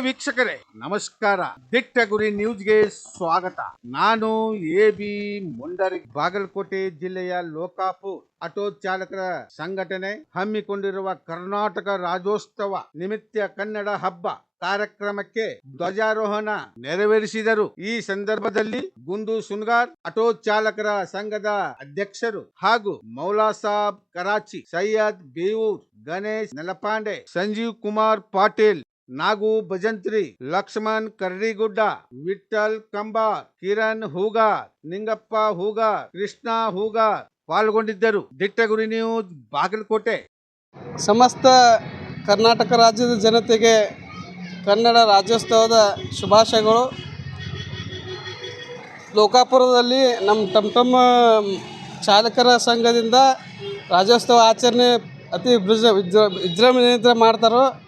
ನಮಸ್ಕಾರ. ದಿಟ್ಟ ಗುರಿ ನ್ಯೂಸ್ಗೆ ಸ್ವಾಗತ. ನಾನು ಎ ಬಿ ಮುಂಡರಿ, ಬಾಗಲಕೋಟೆ ಜಿಲ್ಲೆಯ ಲೋಕಾಪುರ್ ಆಟೋ ಚಾಲಕರ ಸಂಘಟನೆ ಹಮ್ಮಿಕೊಂಡಿರುವ ಕರ್ನಾಟಕ ರಾಜ್ಯೋತ್ಸವ ನಿಮಿತ್ತ ಕನ್ನಡ ಹಬ್ಬ ಕಾರ್ಯಕ್ರಮಕ್ಕೆ ಧ್ವಜಾರೋಹಣ ನೆರವೇರಿಸಿದರು. ಈ ಸಂದರ್ಭದಲ್ಲಿ ಗುಂಡು ಸುನ್ಗಾರ್ ಆಟೋ ಚಾಲಕರ ಸಂಘದ ಅಧ್ಯಕ್ಷರು ಹಾಗೂ ಮೌಲಾ ಸಾಬ್ ಕರಾಚಿ, ಸೈಯದ್ ಬೇವೂರ್, ಗಣೇಶ್ ನೆಲಪಾಂಡೆ, ಸಂಜೀವ್ ಕುಮಾರ್ ಪಾಟೀಲ್ ನಾಗು ಭಜಂತ್ರಿ, ಲಕ್ಷ್ಮಣ್, ಕರ್ಡಿಗುಡ್ಡ ವಿಠಲ್ ಕಂಬಾರ್ ಕಿರಣ್ ಹೂಗಾರ್ ನಿಂಗಪ್ಪ ಹೂಗಾರ್ ಕೃಷ್ಣ ಹೂಗಾರ್ ಪಾಲ್ಗೊಂಡಿದ್ದರು. ದಿಟ್ಟಗುರಿ ನ್ಯೂಸ್, ಬಾಗಲಕೋಟೆ. ಸಮಸ್ತ ಕರ್ನಾಟಕ ರಾಜ್ಯದ ಜನತೆಗೆ ಕನ್ನಡ ರಾಜ್ಯೋತ್ಸವದ ಶುಭಾಶಯಗಳು. ಲೋಕಾಪುರದಲ್ಲಿ ನಮ್ಮ ಟಮ್ ಟಮ್ ಚಾಲಕರ ಸಂಘದಿಂದ ರಾಜ್ಯೋತ್ಸವ ಆಚರಣೆ ಅತಿ ವಿಜೃ, ವಿಜೃ- ವಿಜೃಂಭಣೆಯಿಂದ ಮಾಡ್ತಾರೋ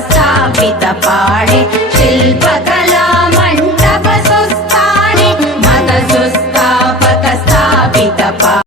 स्थापित पाणे शिल्पकला